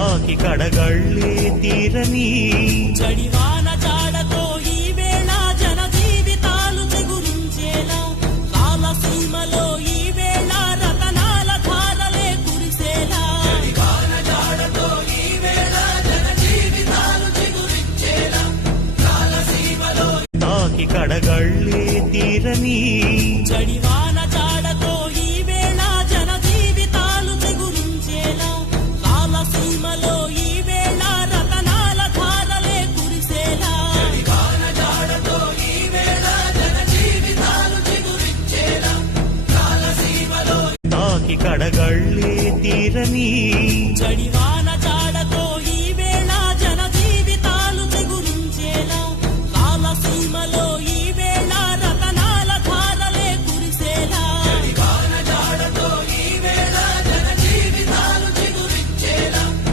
తాకి కడగళ్ళే తీరని జడివాన జాడతో ఈ వేళ జన జీవితాలు చిగురించేలా రాలసీమలో ఈ వేళ రతనాల ధారలే కురిసేలా జడివాన జాడతో ఈ వేళ జన జీవితాలు చిగురించేలా రాలసీమలో తాకి కడగళ్ళే తీరని జడివాన జాడతో ఈ వేళ జన జీవితాలు చిగురించేలా రాలసీమలో ఈ వేళ రతనాల ధారలే కురిసేలా జడివాన జాడతో ఈ వేళ జన జీవితాలు చిగురించేలా రాలసీమలో తాకి కడగళ్ళే తీరని